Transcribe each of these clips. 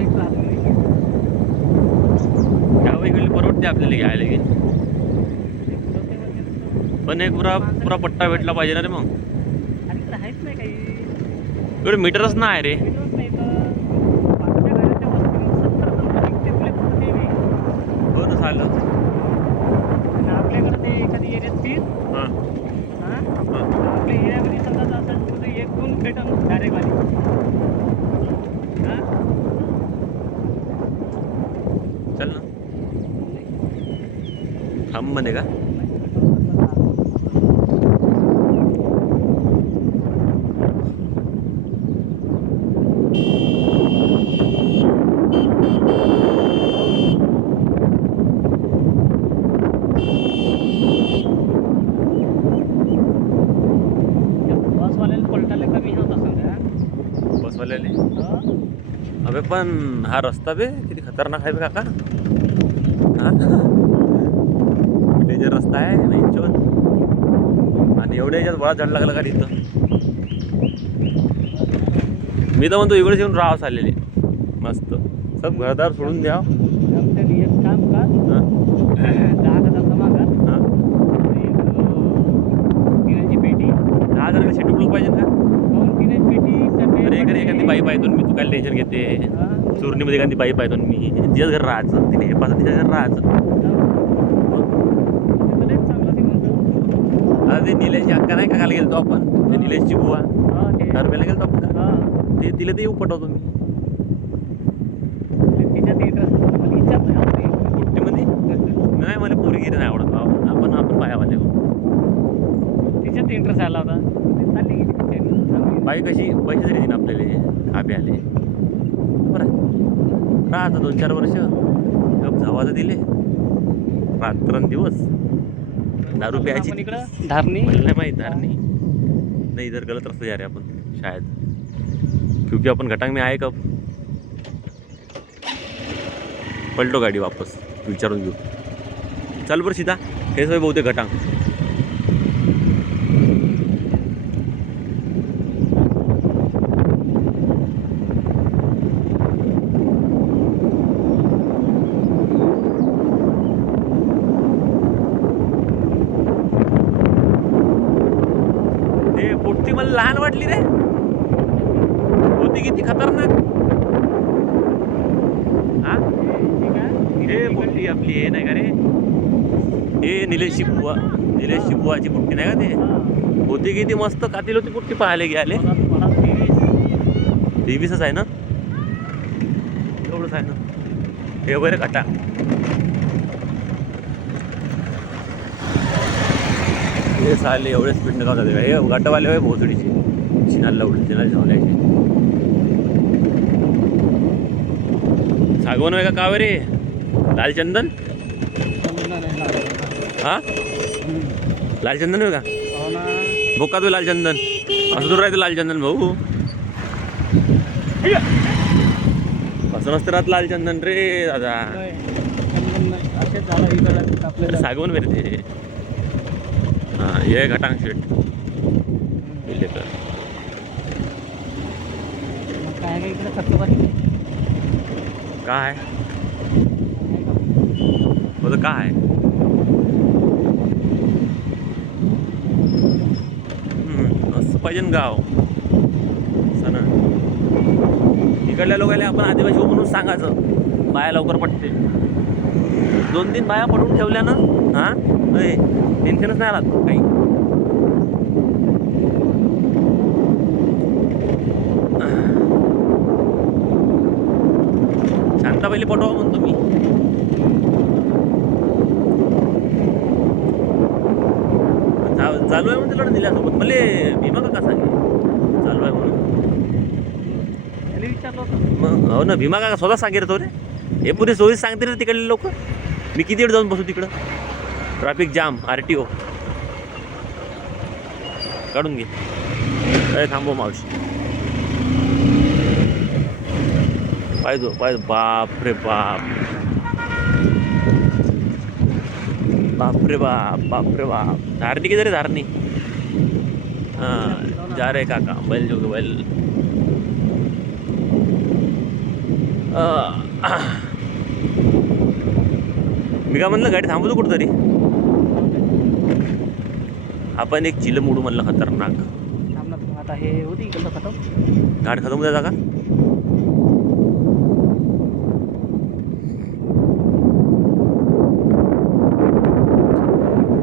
Light राहत नाही. त्या इकडे परवडते आपल्याला घ्यायला की, पण एक पुरा पुरा पट्टा भेटला पाहिजे ना रे. मग आणि इकडे आहेच नाही काही. इकडे मीटरच नाही रे. मीटरच नाही तर मागच्या घराच्या वस्तीवर 70 नंबर निघते तुला कुठं ते बी. हो तर चाललं. आणि आपल्याकडे ते एखादी एरियात तीच हां आपल्या एरियामध्ये समजा असं तुझं एक दोन भेटन डायरेक्ट वाली. चल ना. थांब म्हणे का? बसवाल्याला पलटायला कमी होत असेल का? बसवाल्याने. अबे पण हा रस्ता बे किती खतरनाक आहे बे काका. हा डेंजर रस्ता आहे नाही. आणि एवढ्या याच्यात बळा झाड लागला का तिथं. मी तर म्हणतो इकडेच येऊन राहावं चाललेली मस्त. सब घरदार सोडून द्या. एक काम कर, 10,000 जमा कर. टिनाची पेटी 10,000 शेड्यूल पाहिजे का? टिनाची पेटी. अरे घरी एखादी बाई पाहतो मी. तू काय टेन्शन घेते. चुरणीमध्ये एखादी बाई पाहतो मी. तिच्याच घर राहायचं. तिने हे पाहतो तिच्याच घर राहायचं. आता ते निलेशची अक्का नाही का काल गेलतो आपण. ते निलेशची बुवा दरवेळेला गेलतो आपण का? ते तिला ते येऊ पटवतो मी. बुट्टीमध्ये नाही मला पोरी गिरी नाही आवडत. आपण बायावाले तिच्यात इंटरेस्ट आला होता. चालली गेली बाई कशी पैसे तरी देईन आपल्याला खाबे आले बरं. राहतं 2-4 वर्ष गप झावाचं दिले रात्रंदिवस. दारू प्यायची इकडं धारणी मला नाही माहीत. धारणी नाही इधर गलत रस्ते जा रहे आपण शायद, क्योंकि अपन घटांग में आए कब. पलटो गाडी वापस विचारून घेऊ. चल बरं सीधा हेच होय बहुतेक घटांग. ते पोट्टी मला लहान वाटली रे. होती किती खतरनाक. हा हे पोट्टी आपली हे नाही का रे. हे निलेशची बुवाची पुट्टी नाही का ते. होती किती मस्त कातील होती पुट्टी पाहायला गेले. 23च आहे ना. एवढंच आहे ना. हे बरं घाटा. हे साले एवढे स्पीडने का जाते. हे घाटावाले होय भोसडीची. चिनाला उडली चिनाला ठेवल्याचे. सागवान आहे का कावेरी. लालचंदन. हा लालचंदन आहे का. बोका तो लालचंदन असं दूर राहते लालचंदन भाऊ. असं नसतं राहत लालचंदन रे दादा. सागवान मेरे ते. हां ये घटांग शेट विलेकर. काय बोल काय. असं पाहिजे ना गाव असं ना. इकडल्या लोकांना आपण आदिवासी हो म्हणून सांगायचं. बाया लवकर पडते. 2-3 बाया पडून ठेवल्या ना. हां टेन्शनच नाही राहत काही. शांता पहिली पटवा म्हणतो मी. चालू आहे म्हणून तिला दिल्यासोबत मला भीमा काका सांगे चालू आहे म्हणून. मग हो ना भीमा काका स्वतः सांगेल तो रे. हे पुरे सोयीच सांगते रे तिकडले लोक. मी किती वेळ जाऊन बसू तिकडं. ट्रॅफिक जाम RTO काढून घे. अरे थांबव मावशी. पाहिजे बाप रे बाप. बाप रे बाप. धारणी किधर है धारणी. हाँ जा रहे काका बैल जो बैल. मी काय म्हणलं गाडी थांबवतो कुठंतरी. आपण एक चिल मोडू म्हणलं खतरनाक. थांबणार आता हे होती इकडलं खतम. गाडी खतम होत्या जागा.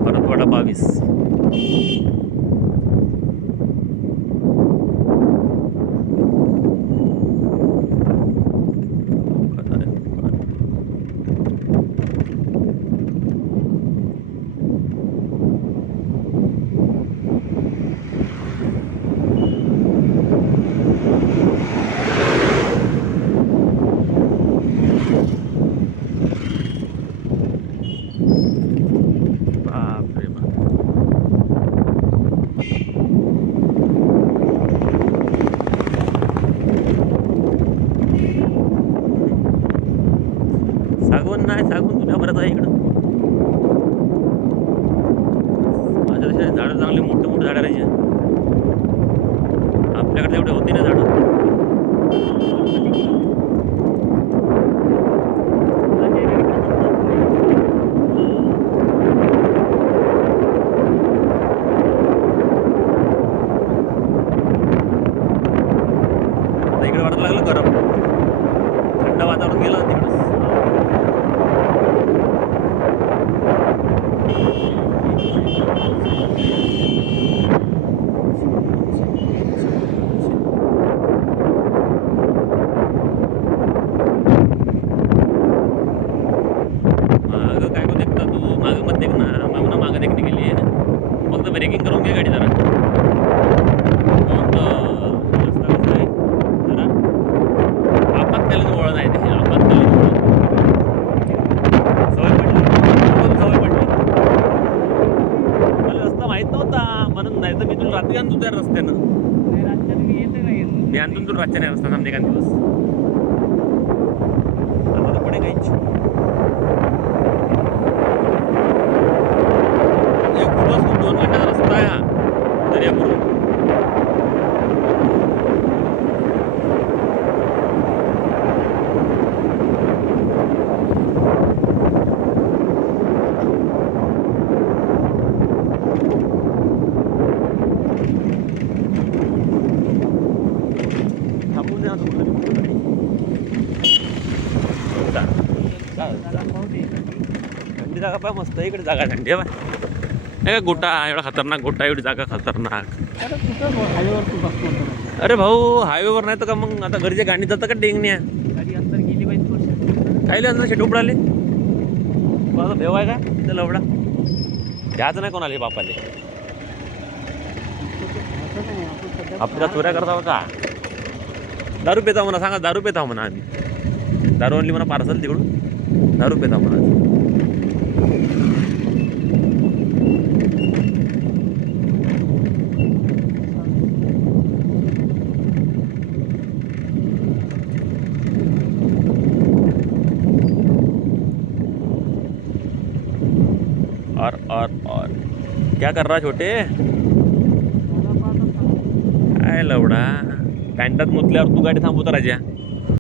परतवाडा 22. बापरे बाप. सागवण नाही, सागवण तुझ्या बरंच आहे इकडं. माझ्या देशात झाडं चांगली मोठे मोठे झाडं राहायचे. आपल्याकडे तेवढे होते ना झाडं. आता इकडे वाटायला लागलं गरम. थंड वातावरण गेलं तिकडं. मागं काय कोण देखता तू. मागं मत देख ना. मागं मागं देखणे गेली. फक्त ब्रेकिंग करून घे गाडी जरा. रस्ता कसा आहे जरा आपत्कालीन वळण आहे ते. आपत्कालीन वळण. सवय पडली. पण सवय पडली. मला रस्ता माहीत नव्हता म्हणून. नाही तर मी तुला रात्री आणतो त्या रस्त्यानं. राज्यात मी येते नाही मी आणतो तुला रातच्या नाही रस्ता थांबते एखाद दिवस. आता तर पडे काहीच. एक खूपच 2 घंट्याचा रस्ता आहे हा दर्यापूर. थांबून द्या थंडी जागा पाय मस्त. इकडे जागा थंडी आहे बाय. नाही का गोटा एवढा खतरनाक. गोटा एवढी जागा खतरनाक. हायवेवर तू बघतो अरे भाऊ हायवेवर नाही तर का मग आता घरच्या गाडी जातं का डेंगण्या. गाडी अंतर गेली पाहिजे थोडीशी. कायले अंदाज शेट उडाले. कोणाचा भेव आहे का ते लवडा. द्यायचं नाही कोणाला बापाले. आपल्या चोऱ्या करता का. दारू पेता म्हणा. सांगा दारू पेता म्हणा. आम्ही दारू आणली म्हणा पार्सल तिकडून. दारू पेता म्हणा. और क्या कर रहा छोटे. काय लवडा पॅन्टात मुतल्यावर तू गाडी थांबवतो राजा.